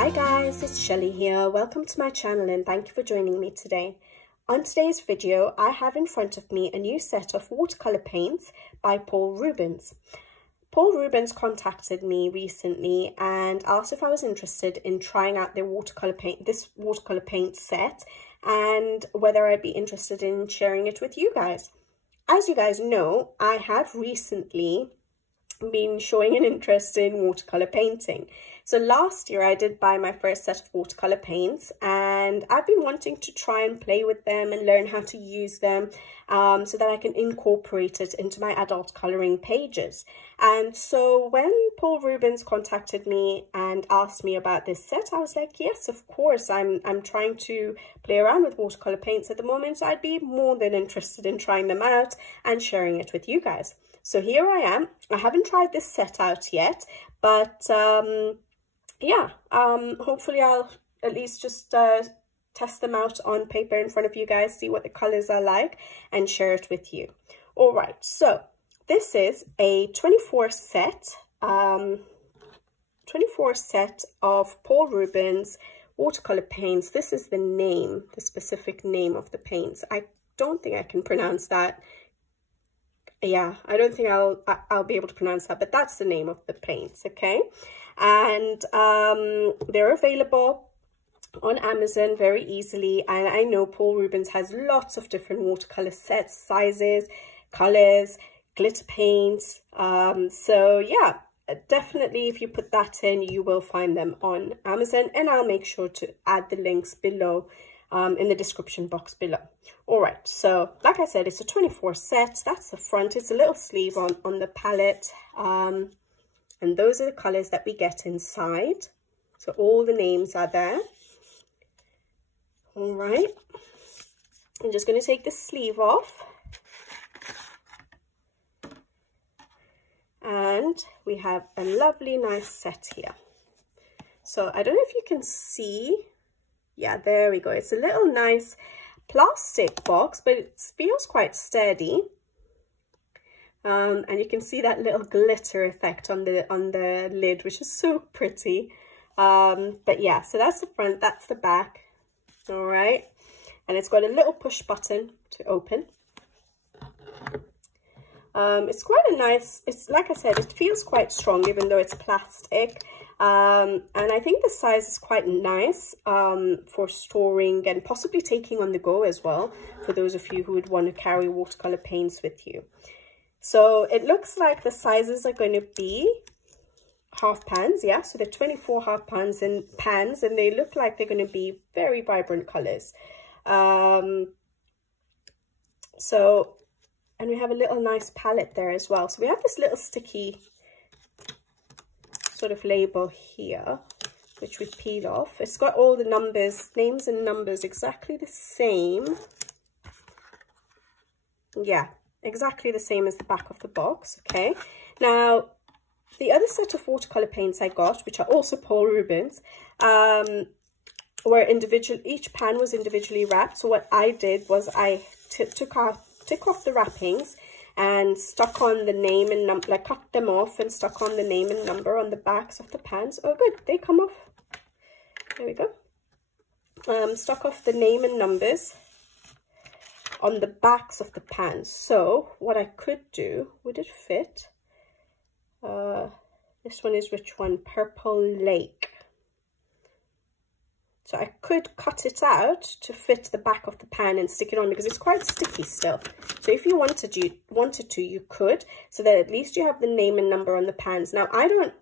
Hi guys, it's Shelly here. Welcome to my channel and thank you for joining me today. On today's video, I have in front of me a new set of watercolor paints by Paul Reubens. Paul Reubens contacted me recently and asked if I was interested in trying out their watercolor paint set and whether I'd be interested in sharing it with you guys. As you guys know, I have recently been showing an interest in watercolor painting. So last year I did buy my first set of watercolor paints and I've been wanting to try and play with them and learn how to use them so that I can incorporate it into my adult coloring pages. And so when Paul Reubens contacted me and asked me about this set, I was like, yes, of course, I'm trying to play around with watercolor paints at the moment, so I'd be more than interested in trying them out and sharing it with you guys. So here I am. I haven't tried this set out yet, but hopefully I'll at least just test them out on paper in front of you guys, see what the colors are like and share it with you. All right, so this is a 24 set of Paul Reubens watercolor paints. This is the name, the specific name of the paints. I don't think I can pronounce that. Yeah, I don't think I'll be able to pronounce that, but that's the name of the paints, okay? And they're available on Amazon very easily, and I know Paul Reubens has lots of different watercolor sets, sizes, colors, glitter paints. So yeah, definitely if you put that in, you will find them on Amazon, and I'll make sure to add the links below in the description box below. All right, so like I said, it's a 24 set. That's the front. It's a little sleeve on the palette, and those are the colors that we get inside. So all the names are there. All right, I'm just going to take the sleeve off, and we have a lovely nice set here. So I don't know if you can see. Yeah, there we go. It's a little nice plastic box, but it feels quite sturdy. And you can see that little glitter effect on the lid, which is so pretty. But yeah, so that's the front, that's the back. All right, and it's got a little push button to open. It's quite a nice, it's like I said, it feels quite strong even though it's plastic. And I think the size is quite nice for storing and possibly taking on the go as well, for those of you who would want to carry watercolor paints with you. So it looks like the sizes are going to be half pans, yeah, so they're 24 half pans and they look like they're going to be very vibrant colors. And we have a little nice palette there as well. So we have this little sticky sort of label here, which we peel off. It's got all the numbers, names and numbers exactly the same. Yeah, exactly the same as the back of the box, okay? Now, the other set of watercolor paints I got, which are also Paul Reubens, were individual, each pan was individually wrapped. So what I did was I took off the wrappings and stuck on the name and number, like cut them off and stuck on the name and number on the backs of the pans. Oh good, they come off. There we go. Stuck off the name and numbers on the backs of the pans. So what I could do, would it fit? This one is which one? Purple Lake. So I could cut it out to fit the back of the pan and stick it on because it's quite sticky still. So if you wanted to, you could, so that at least you have the name and number on the pans. Now I don't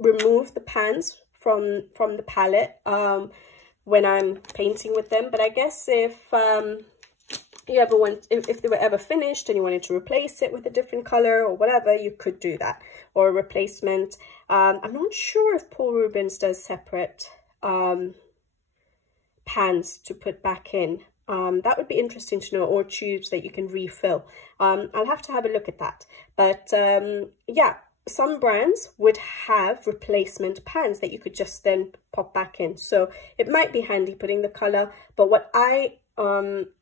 remove the pans from the palette when I'm painting with them, but I guess if you ever if they were ever finished and you wanted to replace it with a different color or whatever, you could do that, or a replacement. I'm not sure if Paul Reubens does separate pans to put back in. That would be interesting to know, or tubes that you can refill. I'll have to have a look at that. But yeah, some brands would have replacement pans that you could just then pop back in. So it might be handy putting the color, but what I am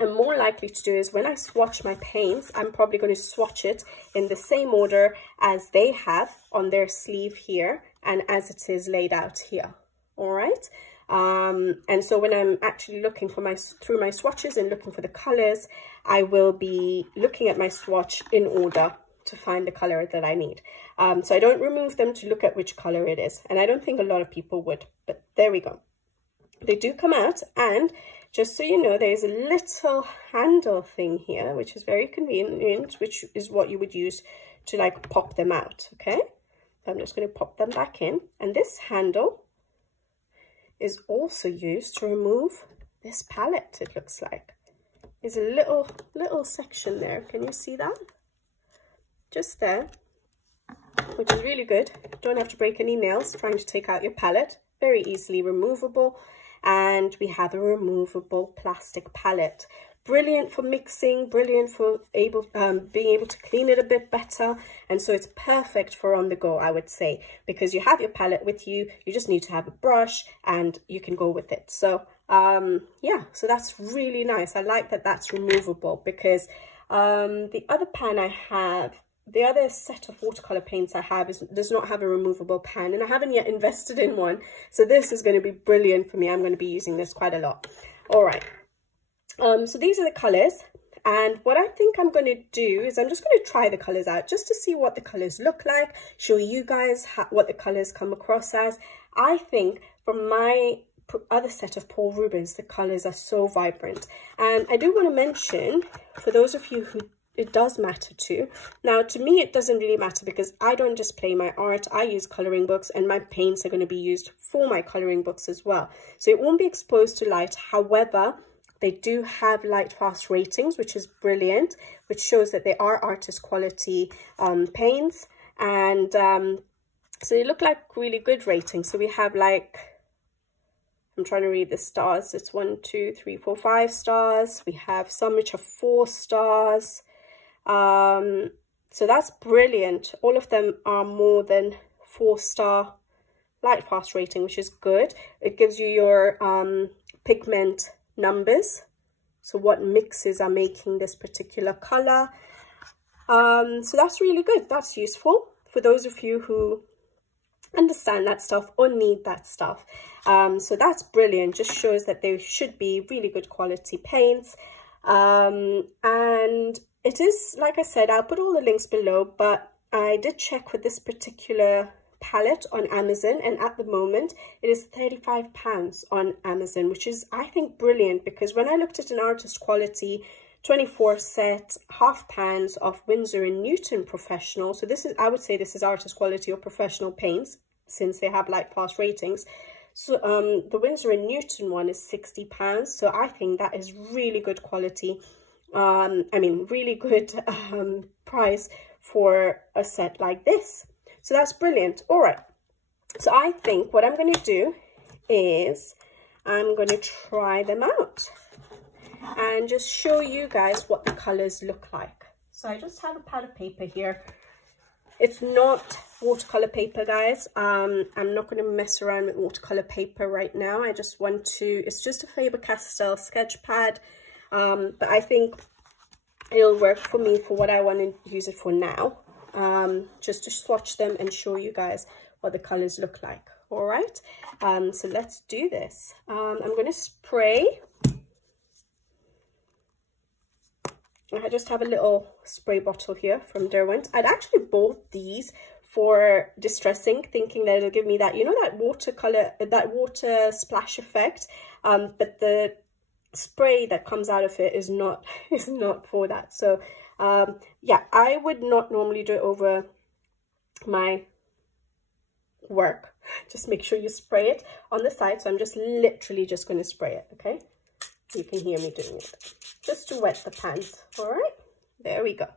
more likely to do is when I swatch my paints, I'm probably going to swatch it in the same order as they have on their sleeve here and as it is laid out here. all right? And so when I'm actually looking for through my swatches and looking for the colors, I will be looking at my swatch in order to find the color that I need. So I don't remove them to look at which color it is, and I don't think a lot of people would, but there we go. They do come out, and just so you know, there's a little handle thing here, which is very convenient, which is what you would use to like pop them out, okay? So I'm just going to pop them back in, and this handle is also used to remove this palette. It looks like there's a little section there. Can you see that? Just there, which is really good. Don't have to break any nails trying to take out your palette. Very easily removable. And we have a removable plastic palette. Brilliant for mixing, brilliant for being able to clean it a bit better. And so it's perfect for on the go, I would say, because you have your palette with you. You just need to have a brush and you can go with it. So yeah, so that's really nice. I like that that's removable, because the other pan I have, the other set of watercolor paints I have does not have a removable pan, and I haven't yet invested in one. So this is going to be brilliant for me. I'm going to be using this quite a lot. All right. So these are the colors, and what I think I'm going to do is I'm just going to try the colors out just to see what the colors look like, show you guys what the colors come across as. I think from my other set of Paul Rubens, the colors are so vibrant. And I do want to mention, for those of you who it does matter to. Now, to me, it doesn't really matter because I don't display my art. I use coloring books, and my paints are going to be used for my coloring books as well. So it won't be exposed to light. However, they do have light fast ratings, which is brilliant, which shows that they are artist quality paints. And so they look like really good ratings. So we have like, I'm trying to read the stars. It's 1, 2, 3, 4, 5 stars. We have some which are 4 stars. So that's brilliant. All of them are more than 4-star light fast rating, which is good. It gives you your pigment numbers, so what mixes are making this particular color. So that's really good. That's useful for those of you who understand that stuff or need that stuff. So that's brilliant. Just shows that they should be really good quality paints. And it is, like I said, I'll put all the links below, but I did check with this particular palette on Amazon, and at the moment it is £35 on Amazon, which is, I think, brilliant, because when I looked at an artist quality 24 set half pans of Winsor & Newton professional, so this is, I would say this is artist quality or professional paints since they have light fast ratings. So the Winsor & Newton one is £60, so I think that is really good quality. I mean, really good price for a set like this. So that's brilliant. All right. So I think what I'm going to do is I'm going to try them out and just show you guys what the colors look like. So I just have a pad of paper here. It's not watercolor paper, guys. I'm not going to mess around with watercolor paper right now. I just want to, it's just a Faber-Castell sketch pad. But I think it'll work for me for what I want to use it for now. Just to swatch them and show you guys what the colors look like. All right. So let's do this. I'm going to spray. I just have a little spray bottle here from Derwent. I'd actually bought these for distressing, thinking that it'll give me that, you know, that watercolor, that water splash effect. But the spray that comes out of it is not for that. So yeah, I would not normally do it over my work. Just make sure you spray it on the side. So I'm just literally just going to spray it. Okay, you can hear me doing it just to wet the pans. All right, there we go,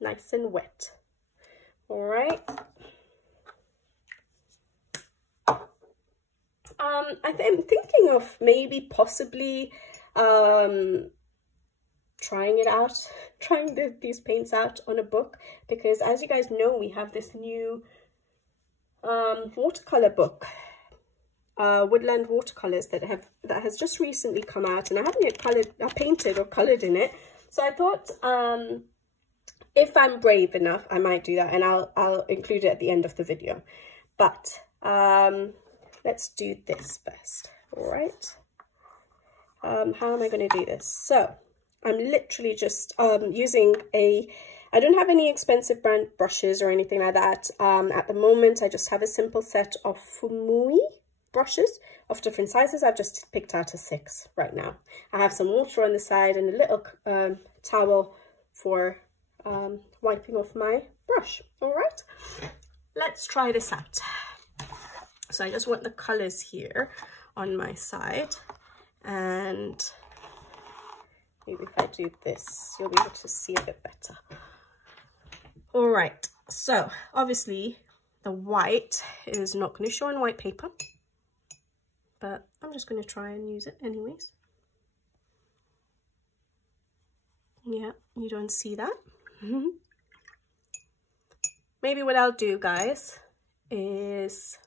nice and wet. All right. I'm thinking of maybe possibly trying these paints out on a book, because as you guys know, we have this new watercolor book, Woodland Watercolors, that has just recently come out, and I haven't yet painted or colored in it. So I thought if I'm brave enough, I might do that, and I'll include it at the end of the video. But let's do this first. All right. How am I going to do this? So I'm literally just using I don't have any expensive brand brushes or anything like that. At the moment, I just have a simple set of Fumui brushes of different sizes. I've just picked out a 6 right now. I have some water on the side and a little towel for wiping off my brush. All right, let's try this out. So I just want the colors here on my side, and maybe if I do this, you'll be able to see a bit better. All right, so obviously the white is not going to show on white paper, but I'm just going to try and use it anyways. Yeah, you don't see that. Maybe what I'll do, guys, is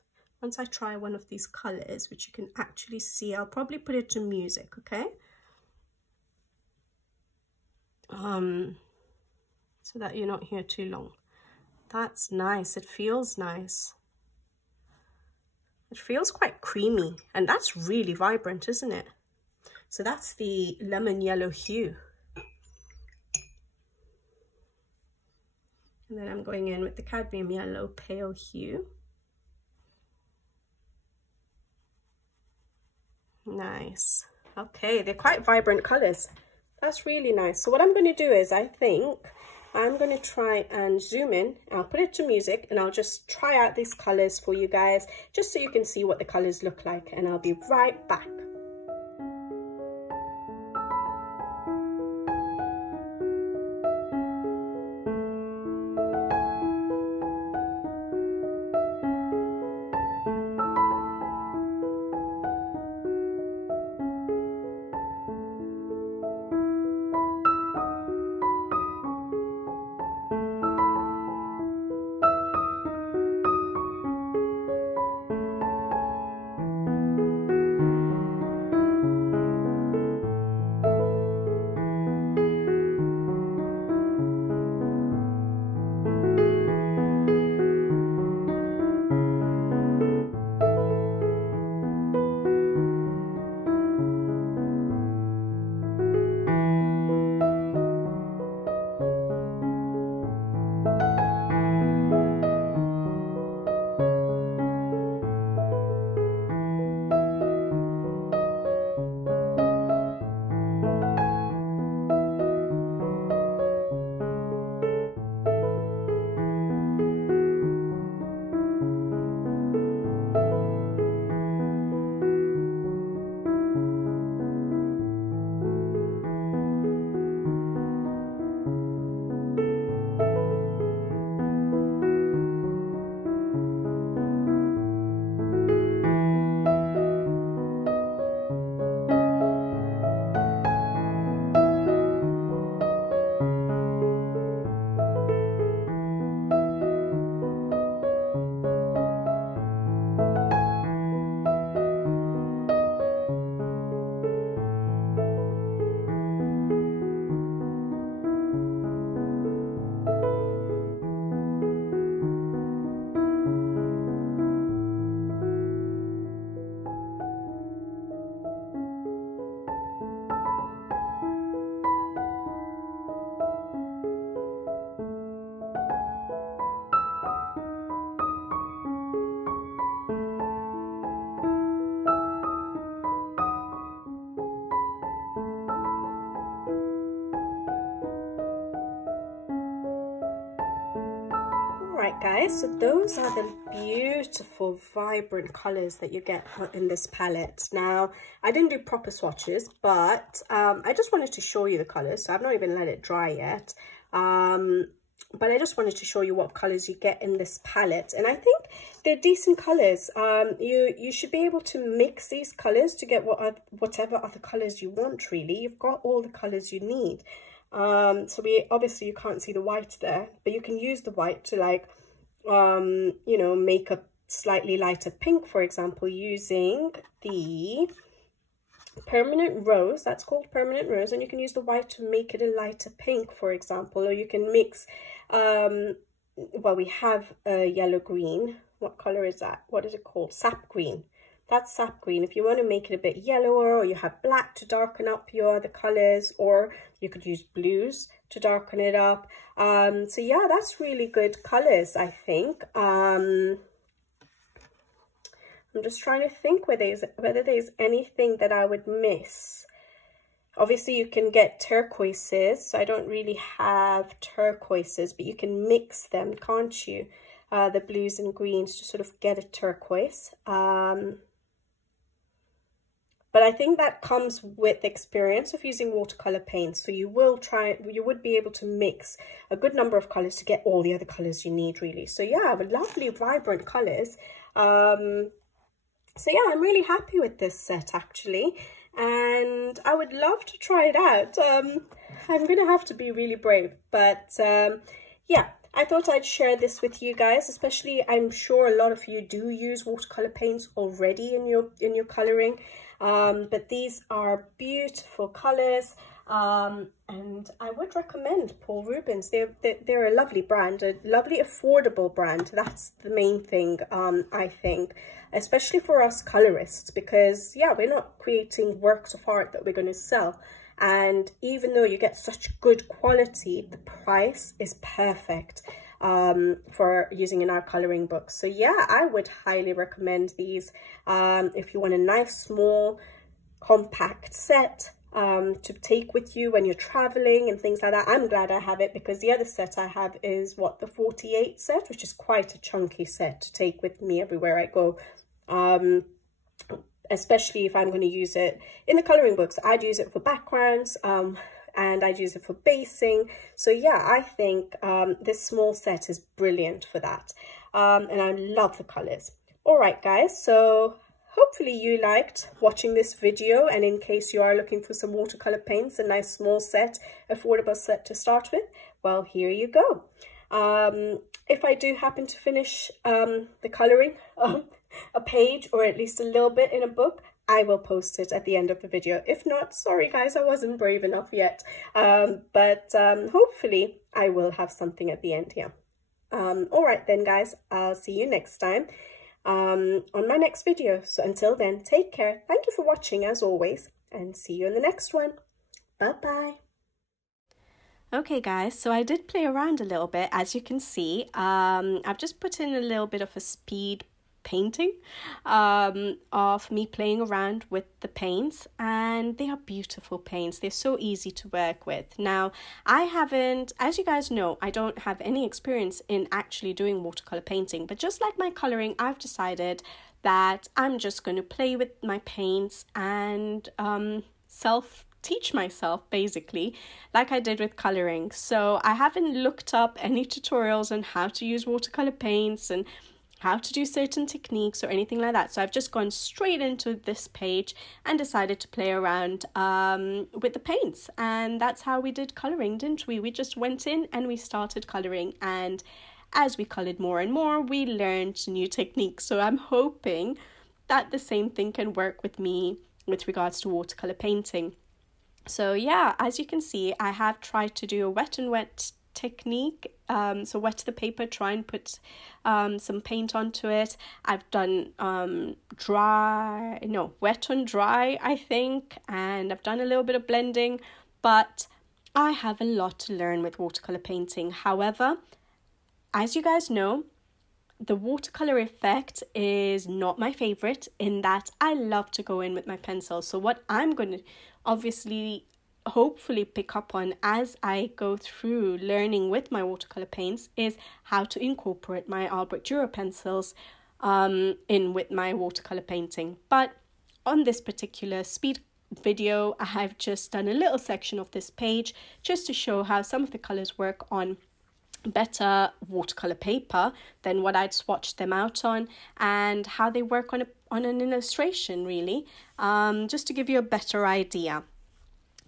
once I try one of these colors, which you can actually see, I'll probably put it to music, okay? So that you're not here too long. That's nice. It feels nice. It feels quite creamy, and that's really vibrant, isn't it? So that's the lemon yellow hue. And then I'm going in with the cadmium yellow pale hue. Nice. Okay, they're quite vibrant colors. That's really nice. So what I'm going to do is, I think I'm going to try and zoom in. I'll put it to music and I'll just try out these colors for you guys, just so you can see what the colors look like, and I'll be right back. Alright guys, so those are the beautiful vibrant colors that you get in this palette. Now, I didn't do proper swatches, but I just wanted to show you the colors. So I've not even let it dry yet. But I just wanted to show you what colors you get in this palette, and I think they're decent colors. You should be able to mix these colors to get whatever other colors you want. Really, you've got all the colors you need. So obviously you can't see the white there, but you can use the white to, like, you know, make a slightly lighter pink, for example, using the permanent rose. That's called permanent rose, and you can use the white to make it a lighter pink, for example. Or you can mix well, we have a yellow green. What color is that? What is it called? Sap green. that's sap green. If you want to make it a bit yellower, or you have black to darken up your other colors, or you could use blues to darken it up. So yeah, that's really good colors, I think. I'm just trying to think whether there's anything that I would miss. Obviously, you can get turquoises. So I don't really have turquoises, but you can mix them, can't you? The blues and greens to sort of get a turquoise. But I think that comes with experience of using watercolor paints. So you would be able to mix a good number of colors to get all the other colors you need, really. So yeah, with lovely, vibrant colors. So yeah, I'm really happy with this set, actually. And I would love to try it out. I'm going to have to be really brave. But yeah, I thought I'd share this with you guys, especially I'm sure a lot of you do use watercolor paints already in your coloring. But these are beautiful colors. And I would recommend Paul Rubens. They're a lovely brand, a lovely affordable brand. That's the main thing, I think, especially for us colorists, because yeah, we're not creating works of art that we're going to sell. And even though you get such good quality, the price is perfect for using in our coloring books. So yeah, I would highly recommend these if you want a nice, small, compact set to take with you when you're traveling and things like that. I'm glad I have it, because the other set I have is what, the 48 set, which is quite a chunky set to take with me everywhere I go. Especially if I'm going to use it in the coloring books. I'd use it for backgrounds and I'd use it for basing. So yeah, I think this small set is brilliant for that. And I love the colors. All right, guys, so hopefully you liked watching this video, and in case you are looking for some watercolor paints, a nice small set, affordable set to start with, well, here you go. If I do happen to finish the coloring a page, or at least a little bit in a book, I will post it at the end of the video. If not, sorry guys, I wasn't brave enough yet. But hopefully I will have something at the end here. All right then, guys, I'll see you next time on my next video. So until then, take care. Thank you for watching as always, and see you in the next one. Bye-bye. Okay guys, so I did play around a little bit. As you can see, I've just put in a little bit of a speed painting of me playing around with the paints, and they are beautiful paints. They're so easy to work with. Now, I haven't, as you guys know, I don't have any experience in actually doing watercolor painting, but just like my coloring, I've decided that I'm just going to play with my paints and teach myself, basically, like I did with coloring. So I haven't looked up any tutorials on how to use watercolor paints and how to do certain techniques or anything like that. So I've just gone straight into this page and decided to play around with the paints. And that's how we did coloring, didn't we? We just went in and we started coloring, and as we colored more and more, we learned new techniques. So I'm hoping that the same thing can work with me with regards to watercolor painting. So yeah, as you can see, I have tried to do a wet and wet technique. So wet the paper, try and put some paint onto it. I've done wet on dry, I think, and I've done a little bit of blending, but I have a lot to learn with watercolor painting. However, as you guys know, the watercolor effect is not my favorite, in that I love to go in with my pencil. So what I'm going to hopefully pick up on as I go through learning with my watercolor paints is how to incorporate my Albrecht Dürer pencils in with my watercolor painting. But on this particular speed video, I have just done a little section of this page just to show how some of the colors work on better watercolor paper than what I'd swatched them out on, and how they work on an illustration, really, just to give you a better idea.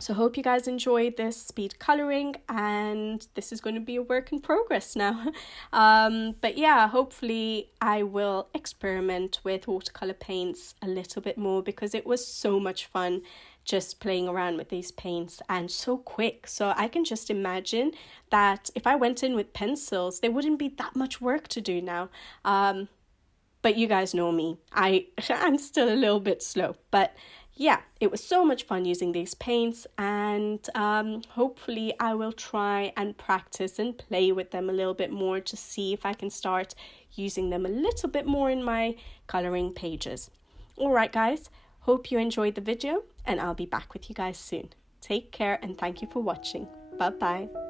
So hope you guys enjoyed this speed coloring, and this is going to be a work in progress now. But yeah, hopefully I will experiment with watercolor paints a little bit more, because it was so much fun just playing around with these paints, and so quick. So I can just imagine that if I went in with pencils, there wouldn't be that much work to do now. But you guys know me. I'm still a little bit slow. But yeah, it was so much fun using these paints, and hopefully I will try and practice and play with them a little bit more to see if I can start using them a little bit more in my coloring pages. Alright guys, hope you enjoyed the video, and I'll be back with you guys soon. Take care and thank you for watching. Bye bye.